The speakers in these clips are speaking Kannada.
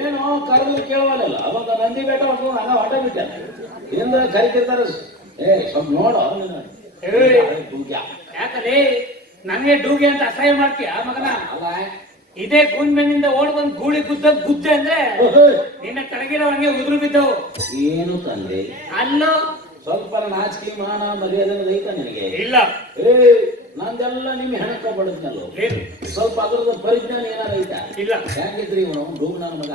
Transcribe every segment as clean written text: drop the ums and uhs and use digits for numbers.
ಏನೋ ಕರೆದ್ರು ಕೇಳವಲ್ಲ ಅವಾಗ ನಂದಿ ಬೇಟ ಹೊಟ್ಟು ಹಂಗ ಹೊಟ ಬಿಟ್ಟ ಹಿಂದ ಕರಿತಿರ್ತಾರ ಸ್ವಲ್ಪ ನೋಡು ಯಾಕಂದ್ರೆ ನನಗೆ ಡೂಗೆ ಅಂತ ಅಸಹ್ಯ ಮಾಡ್ತೀಯ ಮಗನ? ಅಲ್ಲ ಇದೇ ಗೂಂಡ್ಮೆನಿಂದ ಓಡ್ ಬಂದ್ ಗೂಳಿ ಗುದ್ದೆ ಅಂದ್ರೆ ನಿನ್ನ ಕೆಳಗಿರೋವಂಗೆ ಉದುರು ಬಿದ್ದವು. ಏನು ತಂದೆ ಅಲ್ಲೋ ಸ್ವಲ್ಪ ನಾಚಿಕೆ ಮಾನ ಮರ್ಯಾದೆ ಐತ ನಿನಗೆ? ಇಲ್ಲ. ನಂದೆಲ್ಲ ನಿಮ್ ಹೆಣಕ ಬಡದ್ನಲ್ಲ, ಏನು ಸ್ವಲ್ಪ ಅದ್ರದ ಪರಿಜ್ಞಾನ ಏನಾರ ಐತ? ಇಲ್ಲ. ಹೆಂಗಿದ್ರಿ ಇವನು ಡೂಗ್ ನನ್ನ ಮಗ,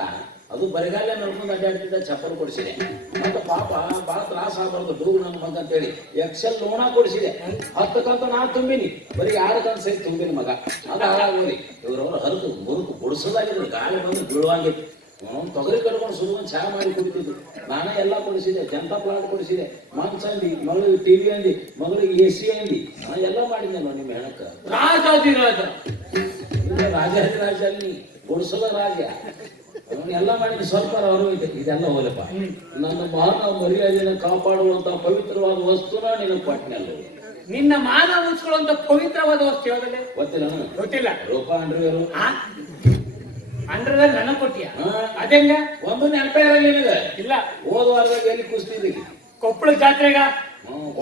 ಅದು ಬರಿಗಾಲ ನಡ್ಕೊಂಡು ಅಡ್ಡಾಡ್ತಿದ್ದ ಚಪ್ಪಲ್ ಕೊಡಿಸಿದೆ. ಮತ್ತೆ ಪಾಪ ಬಹಳ ತ್ರಾಸ ಆಗ್ಬಾರ್ದು ಡೂಗ್ ನನ್ನ ಮಗ ಅಂತೇಳಿ ಎಕ್ಸೆಲ್ ಲೋಣ ಕೊಡಿಸಿದೆ. 10 ಕಂತು ನಾ ತುಂಬಿನಿ, ಬರೀ 6 ಕಂತು ಸಹಿತ ತುಂಬಿನ ಮಗ. ಅದು ಹಾಳಾಗೋರಿ. ಇವ್ರವ್ರು ಹರಿದು ಮುರುಕು ಬುಡಿಸೋದಾಗಿದ್ರು, ಗಾಳಿ ಬಂದು ಬೀಳುವಂಗಿತ್ತು. ತೊಗರಿ ಕಟ್ಕೊಂಡು ಸುರುವನ್ ಚಹಾ ಮಾಡಿ ಕುಡಿತಿದ್ರು. ನಾನೇ ಎಲ್ಲ ಕೊಡಿಸಿದೆ, ಜನತಾ ಪ್ಲಾಟ್ ಕೊಡಿಸಿದೆ, ಮಂಚ ಅಂದಿ, ಮಗಳಿಗೆ ಟಿವಿ ಅಂದಿ, ಮಗಳಿಗೆ AC ಅಂದಿ, ನಾ ಎಲ್ಲ ಮಾಡಿದ್ನಲ್ಲ ನಿಮ್ಮ ಹೆಣಕ್ಕ. ರಾಜಾದಿರಾಜ ರಾಜಾದಿರಾಜ ಅಲ್ಲಿ ಬುಡಿಸೋದ ರಾಜ ಎಲ್ಲ ಮಾಡಿದ. ಸ್ವಲ್ಪ ಅವರು ಇದೆಲ್ಲ ಹೋಲಪ್ಪ, ನನ್ನ ಮಾನ ಮರ್ಯಾದೆನ ಕಾಪಾಡುವಂತ ಪವಿತ್ರವಾದ ವಸ್ತುನ ನಿನ್ನ ಪಟ್ನೆಲ್ಲ. ನಿನ್ನ ಮಾನ ಉಳಿಸ್ಕೊಳ್ಳುವಂತ ಪವಿತ್ರವಾದ ವಸ್ತು ಯಾವ್ದಲ್ಲ ಗೊತ್ತಿಲ್ಲ? ಗೊತ್ತಿಲ್ಲ. ರೂಪ ಅಂಡ್ರಿಯರು ಅಂಡ್ರದಲ್ಲಿ ನನ್ನ ಕೊಟ್ಟಿಯ ಅದೇಂಗ ಒಂದು ನೆನಪೇ ಇರಲ್ಲ ನಿನಗೆ? ಇಲ್ಲ. ಹೋದ ವಾರದಾಗ ಎಲ್ಲಿ ಕುಸ್ತಿದ್ದಿ? ಕೊಪ್ಪಳ ಜಾತ್ರೆಗ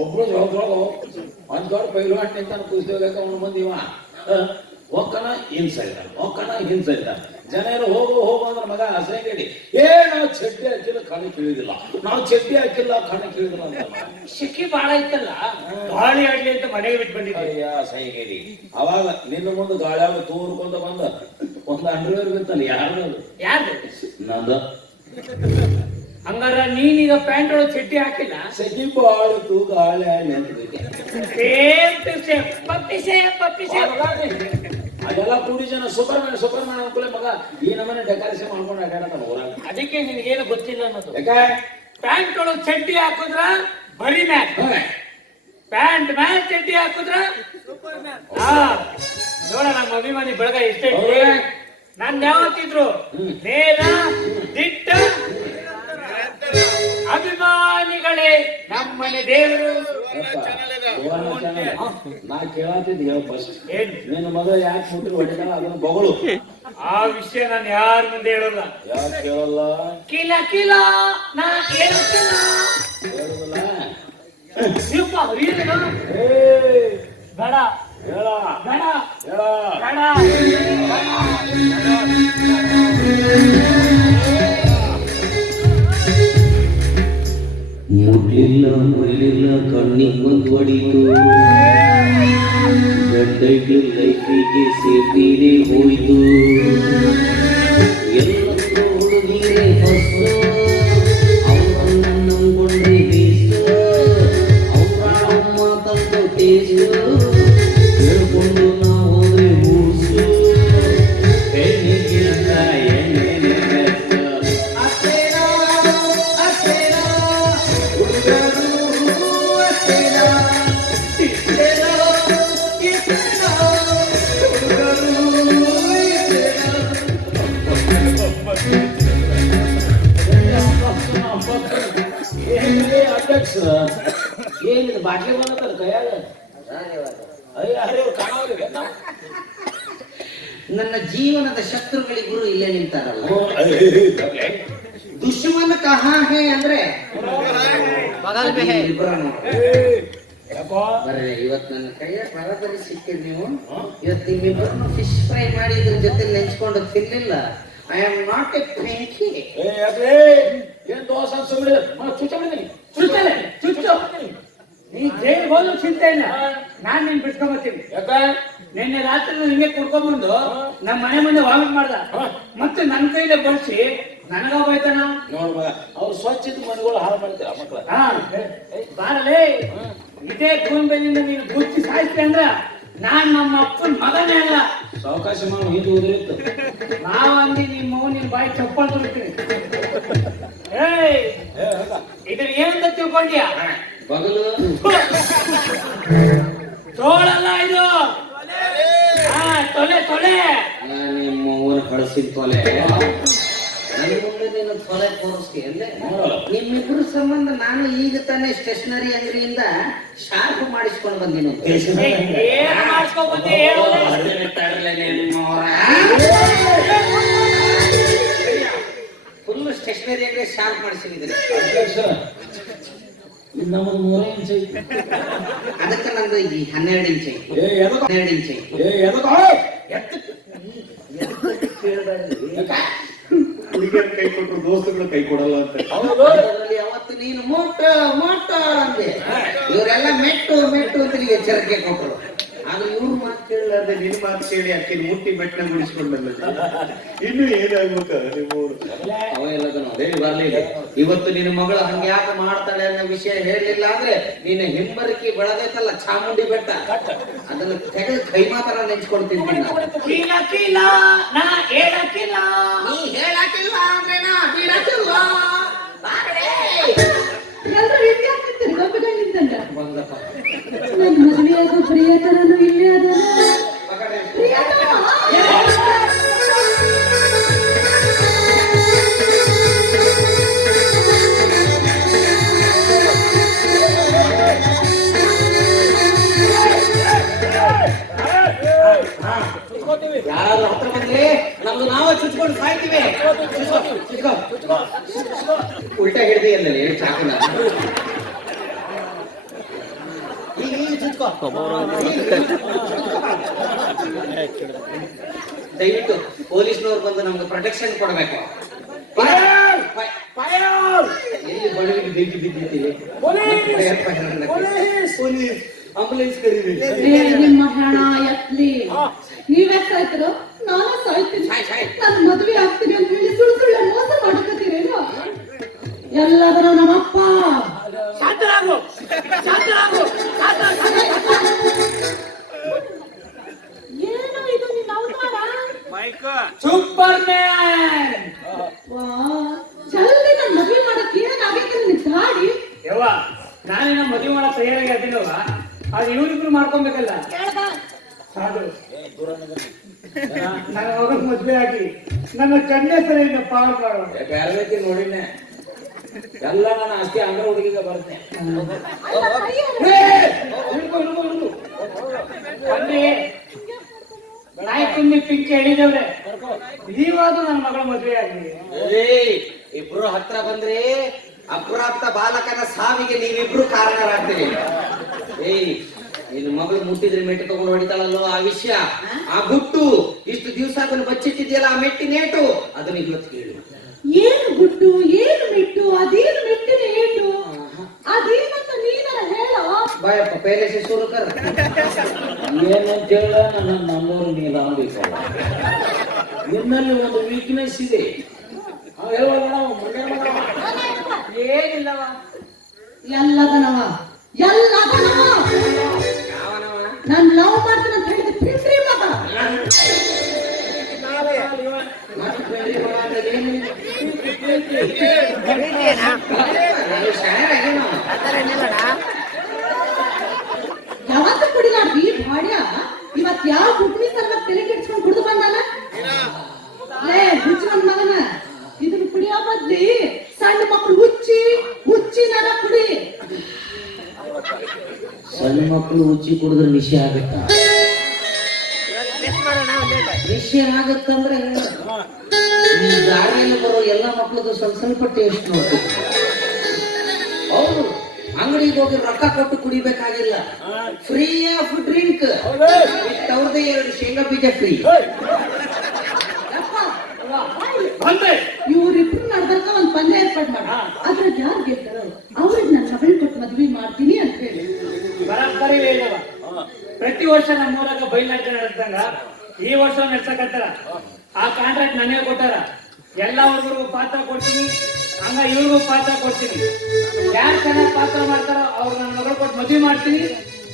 ಒಬ್ರು ಒಂದ್ ದೊಡ್ಡ ಪೈಲ್ವಾನ್ ನಿಂತ ಕುಸ್ತಿ ಹೋಗಕ್ಕೆ ಅವನು ಬಂದಿವ ಒಕ್ಕನ ಹಿಂಸರಿತಾನೆ, ಒಕ್ಕನ ಹಿಂಸರಿತಾನೆ. ಜನರು ಹೋಗು ಅಂದ್ರೆ ಮಗ ಅಸಹ್ಯಡಿ ನಾವು ಚಡ್ಡಿ ಹಾಕಿಲ್ಲ ಕಣ ಕೇಳಿದಿಲ್ಲ, ನಾವು ಚಡ್ಡಿ ಹಾಕಿಲ್ಲ ಕಣ ಕೇಳಿದಿಲ್ಲ ಅಂತ ಶಿಕ್ಕಿ ಬಾಳ ಇತ್ತಲ್ಲ, ಗಾಳಿ ಆಡ್ಲಿ ಅಂತ ಮನೆಗೆ ಬಿಟ್ಟು ಬಂದಿದ್ದೆ. ಅಸಹ್ಯಡಿ ಅವಾಗ ನಿನ್ನ ಮುಂದೆ ಗಾಳಿಯಾಗ ತೂರ್ಕೊಂಡ ಬಂದ ಒಂದು ಅಂಡರ್ವೇರ್ ಬಿತ್ತಲ್ಲ, ಯಾರು? ನಂದು. ಹಂಗಾರ ನೀನೀಗ ಪ್ಯಾಂಟ್ ಒಳಗೆ ಚಡ್ಡಿ ಹಾಕಿಲ್ಲ? ಸಗಿ ಬಾಳಿತು ಗಾಳಿ ಆಡ್ಲಿ ಅಂತ ಅದೆಲ್ಲ ಕೂಡಿ ಜನ ಸೂಪರ್ಮ್ಯಾನ್ ಅನ್ಕೊಳ್ಳೆ ಮಗ ಈ ನಮ್ಮನೆ ಡೆಕೋರೇಷನ್ ಮಾಡ್ಕೊಂಡು ಅಡ್ಡಾಡತಾನ ಊರಾಗ. ಅದಕ್ಕೆ ನಿನಗೇನು ಗೊತ್ತಿಲ್ಲ ಅನ್ನೋದು. ಯಾಕೆ? ಪ್ಯಾಂಟ್ ಒಳಗೆ ಚಡ್ಡಿ ಹಾಕುದ್ರ ಬರೀ ಮ್ಯಾಚ್, ಪ್ಯಾಂಟ್ ಮ್ಯಾಚ್ ಚಡ್ಡಿ ಹಾಕುದ್ರ ನೋಡ ನಮ್ಮ ಅಭಿಮಾನಿ ಬೆಳಗ ಎಷ್ಟೇ ನನ್ ಯಾವತ್ತಿದ್ರು ನೇರ ದಿಟ್ಟ ಅಭಿಮಾನಿಗಳೇ ನಮ್ಮನೆ ದೇವರು. ನಾ ಕೇಳತ್ತಿದ್ದೆ ಹೇಳ ಫಸ್ಟ್, ನಿನ್ನ ಮಗ ಯಾಕೆ ಮುಟ್ರಿ ಹೊಡಿತಾನ ಅದನ್ನ ಬಗಳು. ಆ ವಿಷಯ ನಾನು ಯಾರ ಮುಂದೆ ಹೇಳಲ್ಲ. ಯಾಕೆ ಕೇಳಲ್ಲ? ಕಿಲ ಕಿಲ ನಾ ಕೇಳುತ್ತಿಲ್ಲ ಹೇಳುದಿಲ್ಲ. ಬೇಡ ಹೇಳ ಬೇಡ ಹೇಳ ಬೇಡ. ಮುಟ್ಲಿಲ್ಲ ಮುರಲಿಲ್ಲ ಕಣ್ಣಿಗೆ ಒಂದು ಹೊಡಿತು, ಗಂಡೈಗೆ ಲೈಫಿಗೆ ಸೇಫ್ಟಿನೇ ಹೋಯ್ತು. ಎಲ್ಲರೂ ಹುಡುಗಿರೇ ಫಸ್ಟು, ಅವ್ರನ್ನ ನಂಬ್ಕೊಂಡ್ರೆ ಬೇಸ್ಟು, ಅವ್ರ ಅಮ್ಮ ತಂದು ಟೇಸ್ಟು, ಹೇಳ್ಕೊಂಡು ನಾವು ಹೋದ್ರೆ ಮೂರ್ಸು, ಹೆಣ್ಣಿಗಿಂತ ಎಣ್ಣೆನೇ ಬೆಸ್ಟ್. ಏನಿದೆ ಬಾಟ್ಲಿ ಬಂದತ್ತಲ್ಲ ಕೈಯಾಗ? ಕಾಣೋರಿಗೆ ನನ್ನ ಜೀವನದ ಶತ್ರುಗಳಿಗೆ ಗುರು ಇಲ್ಲೇ ನಿಂತಾರಲ್ಲ. ದುಶ್ಮನ್ ಕಹಾ ಹೇ ಅಂದ್ರೆ ಬರ್ರಿ, ಇವತ್ತು ನನ್ನ ಕೈಯ ಬರಬರಿ ಸಿಕ್ಕಿದ್ ನೀವು. ಇವತ್ತು ನಿಮ್ಮಿಬ್ಬರನ್ನು ಫಿಶ್ ಫ್ರೈ ಮಾಡಿ ಇದ್ರ ಜೊತೆ ನೆಂಚ್ಕೊಂಡು ತಿನ್ಲಿಲ್ಲ. I am not a frankie. ಏನ್ ದೋಸೆ ಸುಮ್ಮನೆ ನೀ ಜೈಲ್ ಹೋದ್ರು ಚಿಂತೆ ಇಲ್ಲ, ನಾನ್ ನೀನ್ ಬಿಟ್ಕೊಂಬರ್ತೀನಿ. ಯಾಕ? ನಿನ್ನೆ ರಾತ್ರಿ ಹಿಂಗೆ ಕುಡ್ಕೊಂಡ್ಬಂದು ನಮ್ಮ ಮನೆ ಮುಂದೆ ವಾಮಿಟ್ ಮಾಡ್ದ, ಮತ್ತೆ ನನ್ನ ಕೈಲೇ ಬಳಸಿ ನನಗ ಹೋಯ್ತಾನ. ನೋಡ್ ಮಗ, ಅವ್ರು ಸ್ವಚ್ಛದ ಮನೆಗಳು ಹಾಳು ಮಾಡ್ತೀರ ಮಕ್ಕಳ. ಬಾರಲೇ, ಇದೇ ಭೂಮಿಯಿಂದ ನೀನು ಬುಚ್ಚಿ ಸಾಯಿಸ್ತಿ ಅಂದ್ರ ನಾನ್ ನಮ್ಮ ಅಪ್ಪನ ಮಗನೇ ಅಲ್ಲ. ಅವಕಾಶ ಮಾಡಿ ಹಿಂದೆ ಓದಿರುತ್ತೆ. ನಾವಂದಿ ನಿಮ್ಮ ನಿನ್ ಬಾಯಿ ಚಪ್ಪಲ್ ತುಳಿತೀನಿ. ಇದನ್ನ ಏನಂತ ತಿಳ್ಕೊಂಡ್ಯಾ? ಬಗಲು ತೋಳಲ್ಲ ಇದು, ತೊಲೆ ತೊಲೆ. ನಿಮ್ಮ ಊರ ಕಳಿಸಿದ ತೊಲೆ ನನ್ನ ಮುಂದೆ ನೀನು ತೊಲೆ ತೋರಿಸ್ತಿ ಅಂದೆ. ನಿಮ್ಮಿಬ್ಬರ ಸಂಬಂಧ ನಾನು ಈಗ ತಾನೇ ಸ್ಟೇಷನರಿ ಅಂಗಡಿಯಿಂದ ಶಾರ್ಪ್ ಮಾಡಿಸ್ಕೊಂಡು ಬಂದಿನ. ಏನ್ ಮಾಡಿಸ್ಕೊಂಡ್ ಬಂದೆ ಹೇಳು? ಫುಲ್ ಸ್ಟೇಷನರಿ ಅಂದ್ರೆ ಶಾರ್ಪ್ ಮಾಡಿಸಿದ್ರೆ ಅಧ್ಯಕ್ಷ ಇದು ನಮ್ಮದು 3 ಇಂಚ್ ಐತಿ. ಅದಕ್ಕೆ ನಂದು ಈ 12 ಇಂಚ್ ಐತಿ. ಏ ಎದಕ್ಕ 12 ಇಂಚ್ ಐತಿ. ಏ ಎದಕ್ಕ ಹುಡುಗಿಯರು ಕೈ ಕೊಟ್ಟರು ದೋಸ್ತಗಳು ಕೈ ಕೊಡಲ್ಲ ಅಂತ. ಅದರಲ್ಲಿ ಅವತ್ತು ನೀನು ಮೋಟ ಮೋಟ ಅಂದೆ, ಇವರೆಲ್ಲ ಮೆಟ್ಟು ಮೆಟ್ಟು ಅಂತ ನಿಮಗೆ ಎಚ್ಚರಿಕೆ ಕೊಟ್ಟರು. ಆದ್ರೆ ಇವ್ರು ಮಾತು ಕೇಳಲಾರ್ದೆ ನಿನ್ ಮಾತು ಕೇಳಿ ಅಕ್ಕಿನ ಮುಟ್ಟಿ ಬೆಟ್ಟನ ಗುಡಿಸ್ಕೊಂಡಲ್ಲ. ಇನ್ನು ಏನಾಗ್ಬೇಕ ನಿಮ್ಮವ್ರು ಅವೆಲ್ಲದನ್ನು ಹೇಳಿ ಬರ್ಲಿಲ್ಲ. ಇವತ್ತು ನಿನ್ನ ಮಗಳು ಹಂಗೆ ಯಾಕೆ ಮಾಡ್ತಾಳೆ ಅನ್ನೋ ವಿಷಯ ಹೇಳಲಿಲ್ಲ ಅಂದ್ರೆ ನಿನ್ನ ಹಿಂಬರಕಿ ಬೆಳೆದೈತಲ್ಲ ಚಾಮುಂಡಿ ಬೆಟ್ಟ, ಅದನ್ನು ತೆಗೆದು ಕೈ ಮಾತ್ರ ನೆನ್ಸ್ಕೊಳ್ತೀನಿ. ಕೀಲ ಕೀಲ ನಾ ಹೇಳಕ್ಕಿಲ್ಲ, ನೀ ಹೇಳಕ್ಕಿಲ್ಲ ಅಂದ್ರೆ ನಾ ಬಿಡಕ್ಕಿಲ್ಲ. ಎಲ್ಲರೂ ಹಿಂಗೆ ಆಗ್ತಿರ್ತಾರೆ ಗಬ್ಬಗಳಿಂದಂಗ. ಬಂದಪ್ಪ ನನ್ನ ಮದುವೆಯಾದ ಪ್ರಿಯತರನು ಇಲ್ಲೇ ಅದನ. ಪ್ರಿಯತನ ಯಾರಾದ್ರೂ ಹತ್ರ ಬಂದ್ರೆ ನಮ್ದು ನಾವೇ ಚುಚ್ಕೊಂಡು ಸಾಯ್ತೀವಿ. ಉಲ್ಟಾ ಹಿಡ್ದಿ ಅಂದಲ್ಲಿ ಚಾಕುನ ದಯವಿಟ್ಟು ಪೊಲೀಸ್ನವ್ರು ಬಂದು ನಮ್ಗೆ ಪ್ರೊಟೆಕ್ಷನ್ ಕೊಡಬೇಕು. ಎಲ್ಲಿ ಬಡವಿಗೆ ಬೆಂಕಿ ಬಿದ್ದಿದ್ದೀವಿ, ಪೊಲೀಸ್ ಆಂಬುಲೆನ್ಸ್ ಕರೀರಿ. ನಿಮ್ಮ ಹಣ ಎತ್ಲಿ. ನೀವೇ ಸಾಯ್ತಿರೋ ನಾನು ಸಾಯ್ತೀನಿ. ನಾನು ಮದುವೆ ಆಗ್ತೀನಿ ಅಂತ ಹೇಳಿ ಸುಳ್ಳು ಸುಳ್ಳು ಮೋಸ ಮಾಡ್ಕೊತೀರೇನು? ಎಲ್ಲದರೂ ನಮ್ಮಪ್ಪ. ಶಾಂತರಾಗು ಶಾಂತರಾಗು. ಏನು ಇದು ನಿನ್ನ ಅವತಾರ? Super man. ವಾ, ಜಲ್ದಿ ನನ್ನ ಮದುವೆ ಮಾಡಕ್ಕೆ ಏನಾಗೈತೆ ನಿನ್ನ ಗಾಡಿ? ಯವ್ವ, ನಾನೇನ ಮದುವೆ ಮಾಡೋ ತಯಾರಾಗಿ ಅದೀನವ, ಅದು ಇವ್ರಿಬ್ರು ಮಾಡ್ಕೊಬೇಕಲ್ಲ. ಸಾಧು ನನ್ನ ಮಗನ ಮದುವೆ ಆಗಿ ನನ್ನ ಕನ್ಯಾಸರೆಯಿಂದ ಪಾರು ಮಾಡು. ಬೇರೆ ನೋಡಿನ ಎಲ್ಲ ನನ್ನ ಆಸ್ತಿ ಅಂದ್ರ ಹುಡುಗಿಗೆ ಬರ್ತೇನೆ. ನಾಯಿ ತುಂಬಿ ಪಿಂಕಿ ಹೇಳಿದವ್ರೆ, ನೀವಾದ್ರೂ ನನ್ನ ಮಗಳ ಮದುವೆ ಆಗಲಿ. ಇಬ್ರು ಹತ್ರ ಬಂದ್ರೆ ಅಪ್ರಾಪ್ತ ಬಾಲಕನ ಸಾವಿಗೆ ನೀವಿಬ್ರು ಕಾರಣರಾಗ್ತೀರಿ. ನಿನ್ನ ಮಗಳು ಮುಟ್ಟಿದ್ರೆ ಮೆಟ್ಟು ತಗೊಂಡು ಹೊಡಿತಾಳಲ್ಲೋ ಆ ವಿಷಯ, ಆ ಗುಟ್ಟು ಇಷ್ಟು ದಿವಸ ಅದನ್ನು ಬಚ್ಚಿಟ್ಟಿದ್ಯಲ್ಲ ಆ ಮೆಟ್ಟಿನ ಏಟು ಅದನ್ನ ಇವತ್ತು ಹೇಳು. ಏನು ಗುಟ್ಟು, ಏನು ಮೆಟ್ಟು, ಅದೇನು ಮೆಟ್ಟಿನ ಏಟು, ಅದೇನಂತ ನೀನರ ಹೇಳ. ಬಾಯಪ್ಪ ಪೇಲೆ ಶುರು ಕರ್ ಏನಂತ ಹೇಳ ನನ್ನ ನಮ್ಮೂರು ನೀನು ಅನ್ಬೇಕಲ್ಲ. ನಿನ್ನಲ್ಲಿ ಒಂದು ವೀಕ್ನೆಸ್ ಇದೆ. ಏನಿಲ್ಲವ, ಎಲ್ಲದನವ ಎಲ್ಲದನವ. ಯಾವನವ ನಾನು ಲವ್ ಮಾಡ್ತೀನಿ ಅಂತ ಹೇಳಿದ ಪ್ರೀತಿ ಮಗ. ಯಾವತ್ತು ಕುಡಿಲಾರ್ದಿ ಭಾಡ್ಯ ಇವತ್ ಯಾವ ಗುಡ್ನಿ ಸರ್ವ ತಲೆ ಕೆಡ್ಸ್ಕೊಂಡು ಕುಡಿದು ಬಂದಾನ. ಲೇ ಹುಚ್ಚು ನನ್ ಮಗನ, ಇದನ್ನ ಕುಡಿಯೋ ಬದ್ಲಿ ಸಣ್ಣ ಮಕ್ಕಳು ಹುಚ್ಚಿನಾರ ಕುಡಿ. ಸಣ್ಣ ಮಕ್ಕಳು ಉಚ್ಚಿ ಕುಡಿದ್ರೆ ವಿಷಯ ಆಗುತ್ತ? ವಿಷಯ ಆಗತ್ತಂದ್ರೆ ಈ ದಾರಿಯಲ್ಲಿ ಬರೋ ಎಲ್ಲ ಮಕ್ಕಳದು ಸ್ವಲ್ಪ ಸ್ವಲ್ಪ ಟೇಸ್ಟ್ ನೋಡ್ತೀವಿ. ಹೌದು, ಅಂಗಡಿಗೆ ಹೋಗಿ ರೊಕ್ಕ ಕೊಟ್ಟು ಕುಡಿಬೇಕಾಗಿಲ್ಲ, ಫ್ರೀ ಆಫ್ ಡ್ರಿಂಕ್. ಅವ್ರದೇ 2 ಶೇಂಗಾ ಬೀಜ ಫ್ರೀ. ಇವ್ರಿಬ್ರು ನಡ್ದರ್ಕ ಒಂದ್ ಪಂದ್ಯ ಏರ್ಪಾಟ್ ಮಾಡ. ಅದ್ರಾಗ ಯಾರು ಗೆದ್ದಾರೋ ಅವ್ರಿಗೆ ನನ್ನ ಮಗಳು ಕೊಟ್ಟು ಮದ್ವೆ ಮಾಡ್ತೀನಿ ಅಂತ ಹೇಳಿ. ಬರಬ್ಬರಿ ಹೇಳಿದವ. ಪ್ರತಿ ವರ್ಷ ನಮ್ಮ ಊರಾಗ ಬಯಲಾಟ ನಡೆದಂಗ ಈ ವರ್ಷ ನಡ್ಸಕತ್ತಾರ. ಆ ಕಾಂಟ್ರಾಕ್ಟ್ ನನಗೆ ಕೊಟ್ಟಾರ. ಎಲ್ಲ ಹುಡುಗರಿಗೂ ಪಾತ್ರ ಕೊಡ್ತೀನಿ, ಹಂಗ ಇವ್ರಿಗೂ ಪಾತ್ರ ಕೊಡ್ತೀನಿ. ಯಾರು ಚೆನ್ನಾಗಿ ಪಾತ್ರ ಮಾಡ್ತಾರೋ ಅವ್ರು ನನ್ನ ಮಗಳು ಕೊಟ್ಟು ಮದುವೆ ಮಾಡ್ತೀನಿ.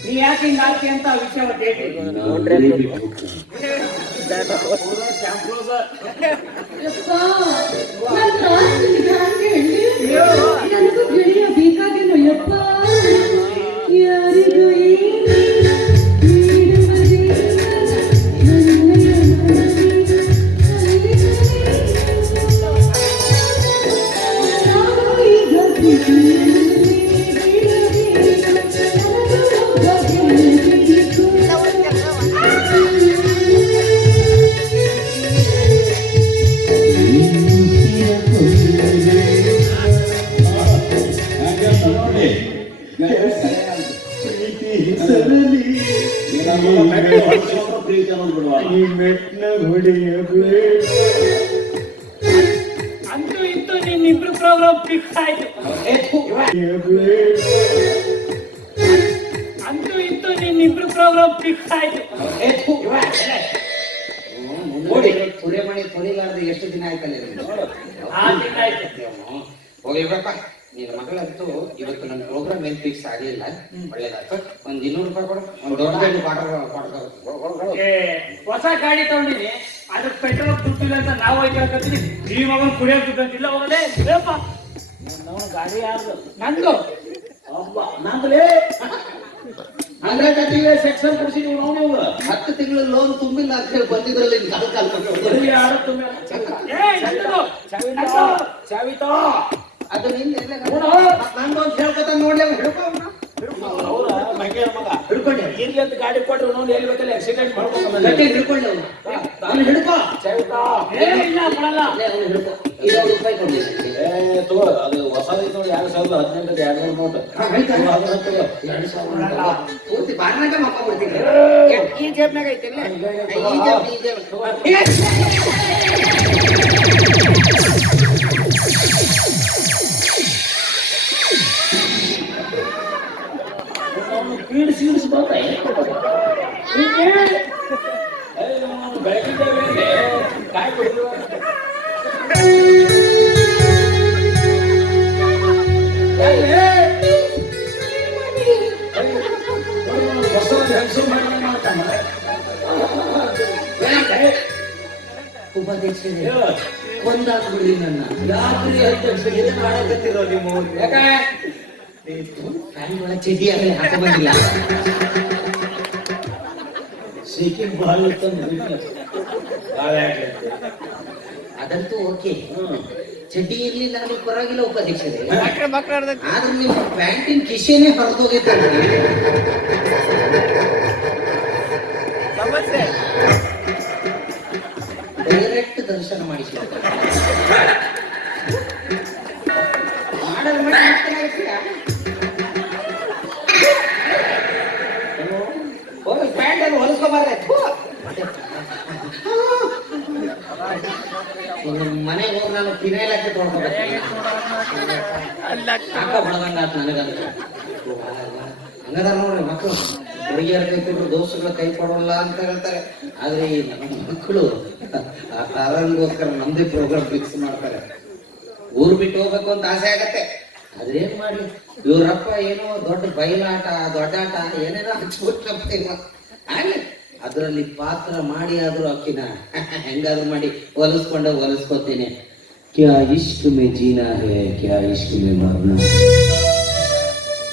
ನೀ ಯಾಕೆ ಹಿಂಗ ಆಗ್ತಿ ಅಂತ ಆ ವಿಷಯ ಅವತ್ತು ಹೇಳ್ತೀನಿ. ಯಪ್ಪ, ನನ್ ತ್ರಾಸ್ ನಿನಗೆ ಹಂಗೆ ಹೇಳಿ. ನನಗೂ ಗೆಳೆಯ ಬೇಕಾಗೇನೋ ಯಪ್ಪ. ಯಾರಿಗೂ ಏನು ನೀಡುವುದಿಲ್ಲ ನನ್ನಯ ಮನಸ್ಸಿಗೆ ನಾನು ಈಗ ಬಿಟ್ಟು ಪ್ರೀತಿ ಅನ್ನೋದು ಬಿಡುವ ಈ ಮೆಟ್ನ ಹೊಡೆಯಬೇಡ. ಅಂತೂ ಇಂತೂ ನಿನ್ನಿಬ್ರು ಪ್ರೋಗ್ರಾಮ್ ಫಿಕ್ಸ್ ಆಯ್ತು. ಹೊಡೆಯಬೇಡ. ಅಂತೂ ಇಂತೂ ನಿನ್ನಿಬ್ರು ಪ್ರೋಗ್ರಾಮ್ ಫಿಕ್ಸ್ ಆಯ್ತು. ನೋಡಿ ತುರೆ ಮಾಡಿ ತೊರಿಲಾರ್ದು ಎಷ್ಟು ದಿನ ಆಯ್ತಲ್ಲ ನಿಮ್ದು? ಆ ದಿನ ಆಯ್ತು. ಹೋಗಿಬೇಕ ನಿನ್ನ ಮಗಳಂತೂ ಇವತ್ತು ನನ್ನ ಪ್ರೋಗ್ರಾಮ್ ಏನ್ ಫಿಕ್ಸ್ ಆಗಿಲ್ಲ. ಒಳ್ಳೇದಾಯ್ತು. ಒಂದ್ 200 ರೂಪಾಯಿ ಕೊಡು. ಒಂದ್ ದೊಡ್ಡದಾಗಿ ಕೊಡ್ತಾರೆ. ಏ, ಹೊಸ ಗಾಡಿ ತಗೊಂಡಿನಿ, ಅದ್ರ ಪೆಟ್ರೋಲ್ ದುಡ್ಡಿಲ್ಲ ಅಂತ ನಾವು ಹೋಗ್ತೀವಿ. ಈ ಮಗನ್ ಕುಡಿಯೋಕ್ ದುಡ್ಡು ಅಂತಿಲ್ಲ. ಹೋಗಲೇ ಬೇಪ ನಾವು ಗಾಡಿ ಯಾರ್ದು ನಂದು. ಅಬ್ಬ ನಂದ್ರೇ ಅಂದ್ರೆ ಕಟ್ಟಿಗೆ ಸೆಕ್ಷನ್ ಕೊಡ್ಸಿದೀವಿ ನಾವು. 10 ತಿಂಗಳು ಲೋನ್ ತುಂಬಿಲ್ಲ ಅಂತ ಹೇಳಿ ಬಂದಿದ್ರಲ್ಲಿ ಬರೀ ಯಾರು ತುಂಬ ಏ, ನಂದು. ಚಾವಿತಾ ಅದು ನಿಂದ ನೋಡು. ನಂದು ಅಂತ ಹೇಳ್ಕೊತ ನೋಡ್ಲಿ ಅವ್ನು ಹಿಡ್ಕೊ ಅವ್ನ. ಅವ್ರ ಮಂಗ್ಯಾರ ಮಗ ಹಿಡ್ಕೊಂಡೆ ಇರ್ಲಿ ಅಂತ ಗಾಡಿ ಕೊಟ್ರು ನೋಡಿ ಎಲ್ಲಿ ಬೇಕಲ್ಲಿ ಆಕ್ಸಿಡೆಂಟ್ ಮಾಡ್ಕೊಂಡು ಗಟ್ಟಿ ಹಿಡ್ಕೊಂಡೆ ಅವ್ನು. ಅವ್ನು ಹಿಡ್ಕೊ. ಚಾವಿತಾ ಏ, ಇಲ್ಲ ಕೊಡಲ್ಲ. ಅಲ್ಲೇ ಅವ್ನು ಹಿಡ್ಕೊ. 200 ರೂಪಾಯಿ ಕೊಡ್ಲಿ. ಏ ತಗೋ, ಅದು ಹೊಸದೈತೆ ನೋಡಿ 2018 200 ನೋಟ್. ಹಾ, ಆಯ್ತಾ? ಅದು ತಗೋ. 2000 ಪೂರ್ತಿ ಬಾರ್ನಾಗ ಮಕ್ಕೊಂಡ್ಬಿಡ್ತೀನಿ. ಈ ಜೇಬ್ನಾಗ ಐತಿಲ್ಲ? ಈ ಜೇಬ್. ಪೀಡಿಸಿ ಬರ್ತಾಯಿ ಬೆಳಕಿದ್ದೆ ಕಾಯಿ ಕೊಡಿದ್ರು ಹೊಸ ಹೆಂಗಸು ಮಾಡ್ತಾನೆ. ಉಪಾಧ್ಯಕ್ಷರೇ ಒಂದಾಗ್ಬಿಡ್ರಿ ನನ್ನ. ಯಾಕ್ರಿ ಅಧ್ಯಕ್ಷ ಇದು ಮಾಡಕತ್ತಿರೋ ನಿಮ್ಮ ಯಾಕೆ ಫ್ಯಾನ್ ಒಳಗೆ ಚಟಿ ಆಗಲಿ ಹಾಕ ಬಂದಿಲ್ಲ. ಸೀಕಿಂಗ್ ಬಾಲ್ ಅದಂತೂ ಓಕೆ. ಚಡ್ಡಿ ಇರ್ಲಿಲ್ಲ ಅಲ್ಲಿ ಪರವಾಗಿಲ್ಲ ಉಪಾಧ್ಯಕ್ಷರೇ. ಆದ್ರೆ ನಿಮ್ಮ ಪ್ಯಾಂಟಿನ ಕಿಶೆನೇ ಹೊರತೋಗಿದ್ದ. ಡೈರೆಕ್ಟ್ ದರ್ಶನ ಮಾಡಿಸಿದ. ಮಾಡಲ್ ಮಾಡಿ ಹೋಗಿ ಪ್ಯಾಂಟ್ ಅನ್ನು ಹೊಲಿಸ್ಕೊಬಾರ್ರೆ. ಮನೆಗೆ ಹೋಗಿ ನಾನು ಫಿನೈಲ್ ಹಾಕಿ ತೊಳ್ಕೊಬೇಕು. ಸಾಕ ಹೊಡೆದಂಗಾತ್ ನನಗಂತ. ಹಂಗದಾರ ನೋಡ್ರಿ ಮಕ್ಕಳು. ಹುಡುಗಿಯರ ಕೈ ಕೊಟ್ಟರು ದೋಸ್ತುಗಳ ಕೈ ಕೊಡೋಲ್ಲ ಅಂತ ಹೇಳ್ತಾರೆ. ಆದ್ರೆ ಈ ಮಕ್ಕಳು ಆ ಕಾರಣಗೋಸ್ಕರ ನಮ್ದೇ ಪ್ರೋಗ್ರಾಮ್ ಫಿಕ್ಸ್ ಮಾಡ್ತಾರೆ. ಊರು ಬಿಟ್ಟು ಹೋಗ್ಬೇಕು ಅಂತ ಆಸೆ ಆಗತ್ತೆ. ಆದ್ರೆ ಏನ್ ಮಾಡ್ಲಿ, ಇವ್ರಪ್ಪ ಏನೋ ದೊಡ್ಡ ಬಯಲಾಟ ದೊಡ್ಡಾಟ ಏನೇನೋ ಹಚ್ಬಿಟ್ರಪ್ಪ ಇವ. ಆಗ್ಲಿ ಅದರಲ್ಲಿ ಪಾತ್ರ ಮಾಡಿ ಆದ್ರೂ ಅಕ್ಕಿನ ಹೆಂಗಾದ್ರೂ ಮಾಡಿ ಹೊಲಿಸ್ಕೋತೀನಿ. ಕ್ಯಾ ಇಷ್ಕ್ ಮೇ ಜೀನಾ ಹೈ ಕ್ಯಾ ಇಷ್ಕ್ ಮೇ ಮರ್ನಾ,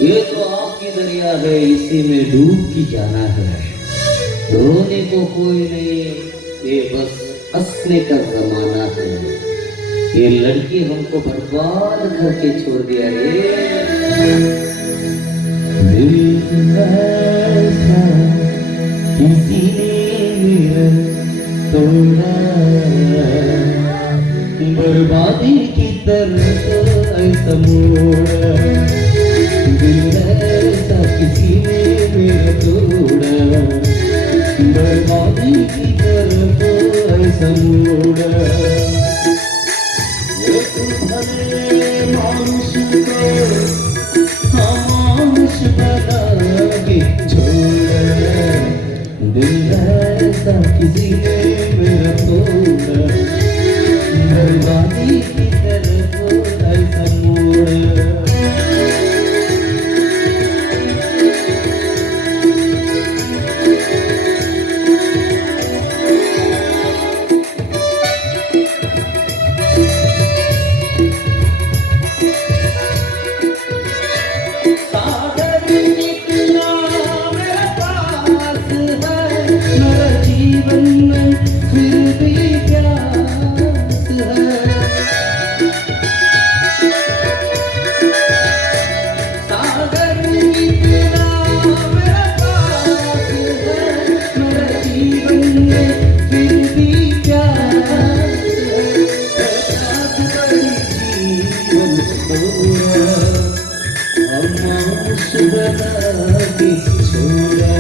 ये तो आपकी दरिया है इसी में डूब के जाना है, रोने को कोई नहीं ये बस हंसने का जमाना है, ये लड़की हमको बर्बाद करके छोड़ दिया रे, दिल ऐसा किसी ने मेरा तोड़ा, बर्बादी की तरफ ऐसा मोड़ा, दिल ऐसा किसी ने मेरा तोड़ा, बर्बादी की तरफ ऐसा मोड़ा, ये तुम्हारे मानुष को खामोश बना के छोड़ा, दिल ऐसा किसी ने मेरा तोड़ा, बर्बादी की तरफ ऐसा मोड़ा. छोड़ा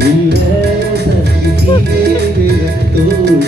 दिल ವಿರಕ್ತೋಡ